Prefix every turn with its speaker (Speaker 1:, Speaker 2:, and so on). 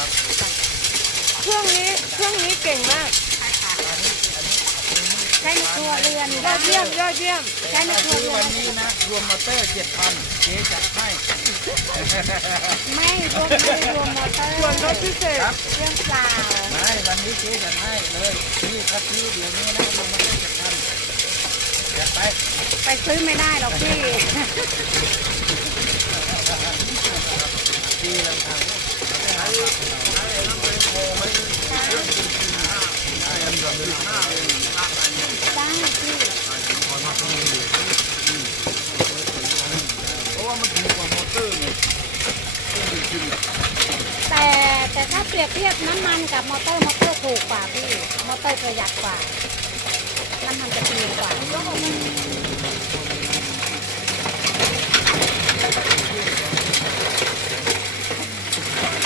Speaker 1: เครื่องนี้เก่งมาก
Speaker 2: ใช้ในครัวเรือน
Speaker 1: ยอดเยี่ยม
Speaker 2: ใช้ในครัวเรือน
Speaker 3: วันนี้นะรวมมอเตอร์7,000เจ๊จัดให้
Speaker 2: ไม่รวมมอเตอร์
Speaker 1: ส่วนลดพิเศษ
Speaker 2: เรื่องเปล่า
Speaker 3: ไม่วันนี้เจ๊จัดให้เลยนี่ครับซื้อเดี๋ยวนี้นะรวมมอเตอร์7,000จัดไป
Speaker 2: ไปซื้อไม่ได้หรอกพี่
Speaker 3: ดีแล้วครับ
Speaker 2: ได้พี่
Speaker 3: เพราะว่ามันถูกกว่ามอเตอร์ไง
Speaker 2: แต่ถ้าเปรียบเทียบน้ำมันกับมอเตอร์ถูกกว่าพี่มอเตอร์ประหยัดกว่าน้ำมันจะถูกกว่า